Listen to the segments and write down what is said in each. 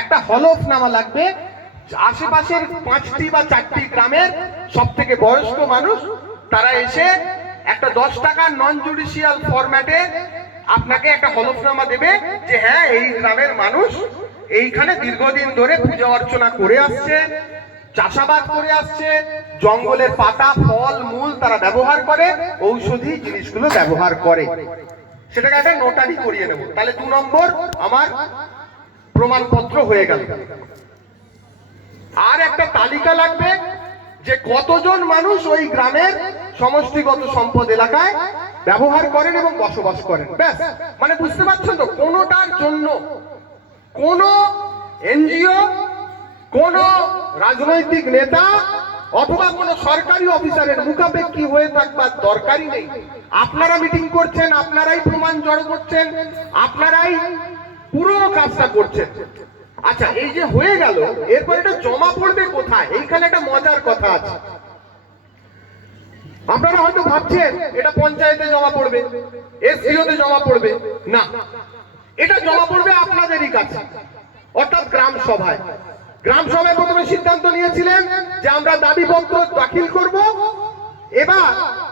একটা হলফনামা লাগবে। আশেপাশের পাঁচটি বা চারটি গ্রামের সব থেকে বয়স্ক মানুষ, তারা এসে একটা দশ টাকার নন জুডিশিয়াল ফরম্যাটে আপনাকে একটা হলফনামা দেবে যে হ্যাঁ এই গ্রামের মানুষ এইখানে দীর্ঘদিন ধরে পূজা অর্চনা করে আসছে, চাষাবাদ করে আসছে, জঙ্গলের পাতা, ফল, মূল তারা ব্যবহার করে, ঔষধি জিনিসগুলো ব্যবহার করে। সেটাকে একটা নোটারি করিয়ে নেব। তাহলে দু নম্বর আমার প্রমাণপত্র হয়ে গেল। আর একটা তালিকা লাগবে যে কতজন মানুষ ওই গ্রামের সমষ্টিগত সম্পদ এলাকায় ব্যবহার করেন এবং বসবাস করেন। ব্যাস মানে বুঝতে পারছেন তো, কোনোটার জন্য কোন এনজিও, কোন রাজনৈতিক নেতা অথবা কোন সরকারি অফিসারের মুখাপেক্ষি হয়ে থাকবার দরকারই নেই। আপনারা মিটিং করছেন, আপনারাই প্রমাণ জড়ো করছেন, আপনারাই পুরো কাজটা করছেন। আচ্ছা এই যে হয়ে গেল, এরপর এটা জমা পড়বে কোথায়? এইখানে একটা মজার কথা আছে। আপনারা হয়তো ভাবছেন, এটা পঞ্চায়েতে জমা পড়বে এসডিওতে জমা পড়বে। না, এটা জমা পড়বে আপনাদেরই কাছে, অর্থাৎ গ্রাম সভায়। গ্রাম সভায় প্রথমে সিদ্ধান্ত নিয়েছিলেন যে আমরা দাবি দাবিপত্র দাখিল করব, এবার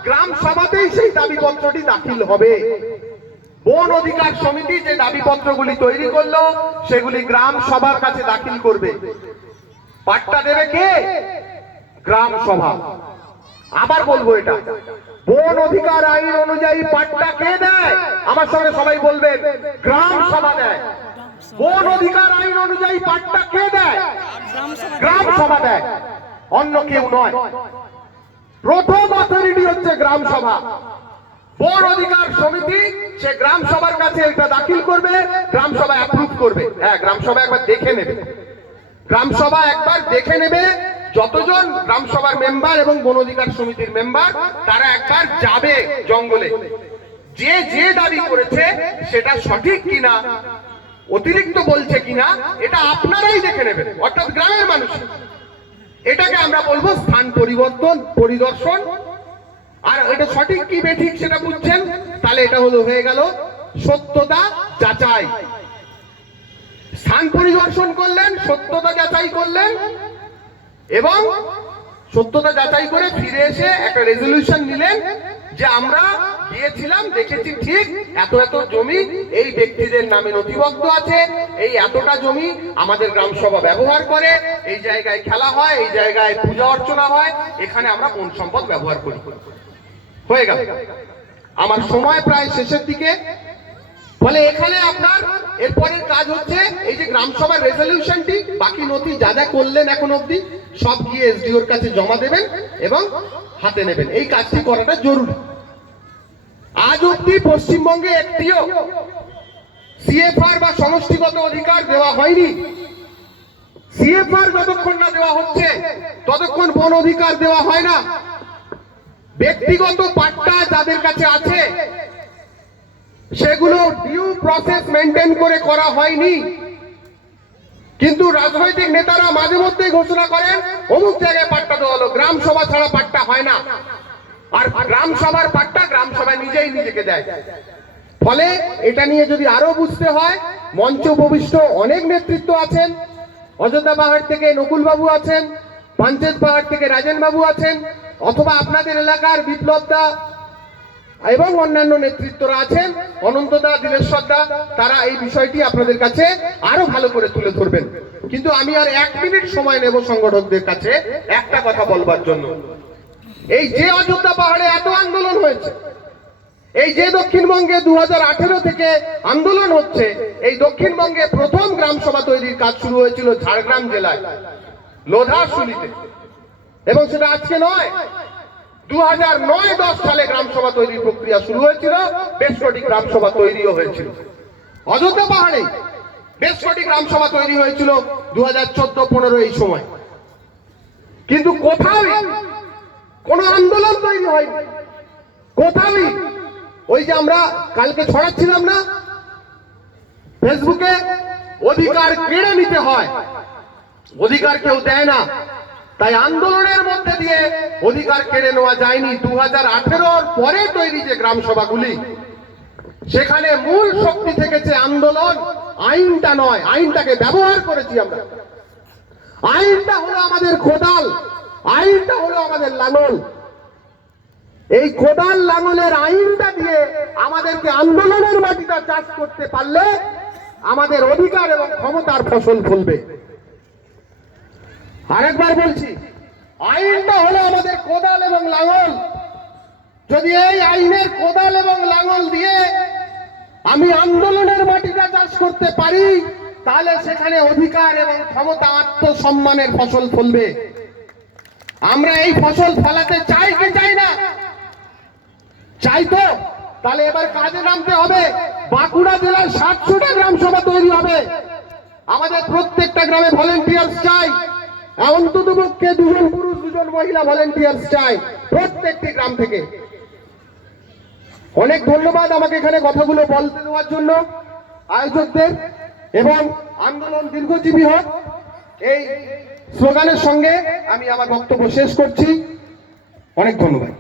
গ্রাম সভাতেই সেই দাবি দাবিপত্রটি দাখিল হবে। বন অধিকার সমিতি যে দাবিপত্রগুলি তৈরি করল, সেগুলি গ্রাম সভার কাছে দাখিল করবে। পাট্টা দেবে কে? গ্রাম সভা। আবার বলব এটা। বন অধিকার আইন অনুযায়ী পাট্টা কে দেয়? আমার সঙ্গে সবাই বলবেন, গ্রাম সভা দেয়। বন অধিকার আইন অনুযায়ী পাট্টা কে দেয়? গ্রাম সভা দেয়। অন্য কেউ নয়। প্রথম অথরিটি হচ্ছে গ্রাম সভা। বন অধিকার সমিতি, সে গ্রাম সভার কাছে এটা দাখিল করবে, গ্রাম সভা অ্যাপ্রুভ করবে। হ্যাঁ গ্রাম সভা একবার দেখে নেবে। গ্রাম সভা একবার দেখে নেবে, যতজন গ্রাম সভার মেম্বার এবং বন অধিকার সমিতির মেম্বার তারা একবার যাবে জঙ্গলে। যে যে দাবি করেছে, সেটা সঠিক কিনা, অতিরিক্ত বলছে কিনা, এটা আপনারাই দেখে নেবেন, অর্থাৎ গ্রামের মানুষ। এটাকে আমরা বলব স্থান পরিবর্তন, পরিদর্শন আর এটা সঠিক কি বেঠিক সেটা বুঝছেন? তাহলে এটা হলো হয়ে গেল সত্যতা যাচাই। স্থান পরিদর্শন করলেন, সত্যতা যাচাই করলেন এবং সত্যতা যাচাই করে ফিরে এসে একটা রেজলিউশন নিলেন যে আমরা গিয়েছিলাম, দেখেছি ঠিক এত এত জমি, এই ব্যক্তিদের নামে নথিবদ্ধ আছে, এই এতটা জমি আমাদের গ্রাম সভা ব্যবহার করে, এই জায়গায় খেলা হয়, এই জায়গায় পূজা অর্চনা হয়, এখানে আমরা বন সম্পদ ব্যবহার করি। হয়ে গেল। আমার সময় প্রায় শেষের দিকে। ফলে এখানে আপনার এরপরের কাজ হচ্ছে এই যে গ্রাম সভার রেজলিউশনটি বাকি নথি যা যা করলেন এখন অবধি, সব গিয়ে এসডিওর কাছে জমা দেবেন এবং হাতে নেবেন। এই কাজটি করাটা জরুরি। আজ অবধি পশ্চিমবঙ্গে একটিও সিএফআর বা সমষ্টিগত অধিকার দেওয়া হয়নি। সিএফআর যতক্ষণ না দেওয়া হচ্ছে, ততক্ষণ বন অধিকার দেওয়া হয় না। ব্যক্তিগত পাট্টা যাদের কাছে আছে, সেগুলো ডিউ প্রসেস মেনটেন করে করা হয়নি। কিন্তু রাজনৈতিক নেতারা মাঝে মধ্যেই ঘোষণা করেন, অমুক জায়গায় পাট্টা দেওয়া হলো, গ্রাম সভা ছাড়া পাট্টা হয় না। আর গ্রাম সভার পাট্টা গ্রাম সভা নিজেই নিজেকে দেয়। ফলে এটা নিয়ে যদি আরও বুঝতে হয়, মঞ্চ উপবিষ্ট অনেক নেতৃত্ব আছেন, অযোধ্যা পাহাড় থেকে নকুল বাবু আছেন পাঞ্চেত পাহাড় থেকে রাজেন বাবু আছেন অথবা আপনাদের এলাকার বিপ্লব দা এবং অন্যান্য নেতৃত্বরা আছেন, অনন্তদা দা তারা এই বিষয়টি আপনাদের কাছে আরও ভালো করে তুলে ধরবেন। কিন্তু আমি আর এক মিনিট সময় নেব সংগঠকদের কাছে একটা কথা বলবার জন্য। এই যে অযোধ্যা পাহাড়ে এত আন্দোলন হয়েছে, এই যে দক্ষিণবঙ্গে দু হাজার আঠেরো থেকে আন্দোলন হচ্ছে, এই দক্ষিণবঙ্গে প্রথম গ্রাম সভা তৈরির কাজ শুরু হয়েছিল ঝাড়গ্রাম জেলায় লোধাশুলিতে এবং সেটা আজকে নয়। দু হাজার নয় দশ সালে গ্রাম সভা তৈরির প্রক্রিয়া শুরু হয়েছিল। বেশ কটি গ্রাম সভা তৈরিও হয়েছিল। অযোধ্যা পাহাড়ে বেশ কটি গ্রাম সভা তৈরি হয়েছিল দু হাজার চোদ্দ পনেরো এই সময়। কিন্তু কোথাও কোনো আন্দোলন তৈরি হয়নি। কোথাওই ওই যে আমরা কালকে ছড়াচ্ছিলাম না, ফেসবুকে অধিকার কেড়ে নিতে হয়। অধিকার কেউ দেয় না। তাই আন্দোলনের মধ্যে দিয়ে অধিকার কেড়ে নেওয়া যায়নি দু হাজার পরে তৈরি যে গ্রাম সভাগুলি সেখানে মূল শক্তি থেকেছে আন্দোলন, আইনটা নয়, আইনটাকে ব্যবহার করেছি আমরা। আইনটা হলো আমাদের কোদাল, আইনটা হলো আমাদের লাঙল। এই কোদাল, লাঙলের আইনটা দিয়ে আমাদেরকে আন্দোলনের মাটিটা চাষ করতে পারলে আমাদের অধিকার এবং ক্ষমতার ফসল ফলবে। আরেকবার বলছি, আইনটা হলো আমাদের কোদাল এবং লাঙল। যদি এই আইনের কোদাল এবং লাঙল দিয়ে আমি আন্দোলনের মাটিটা চাষ করতে পারি, তাহলে সেখানে অধিকার এবং ক্ষমতা আত্মসম্মানের ফসল ফলবে। আমরা এই ফসল ফলাতে চাই কি চাই না? চাই তো। তাহলে এবার কাজে নামতে হবে। বাঁকুড়া জেলার সাতশোটা গ্রাম সভা তৈরি হবে। আমাদের প্রত্যেকটা গ্রামে ভলেন্টিয়ার্স চাই অন্তত পক্ষে দুজন পুরুষ, দুজন মহিলা ভলেন্টিয়ার্স চাই প্রত্যেকটি গ্রাম থেকে। অনেক ধন্যবাদ আমাকে এখানে কথাগুলো বলতে দেওয়ার জন্য আয়োজকদের এবং আন্দোলন দীর্ঘজীবী হোক। এই স্লোগানের সঙ্গে আমি আমার বক্তব্য শেষ করছি। অনেক ধন্যবাদ।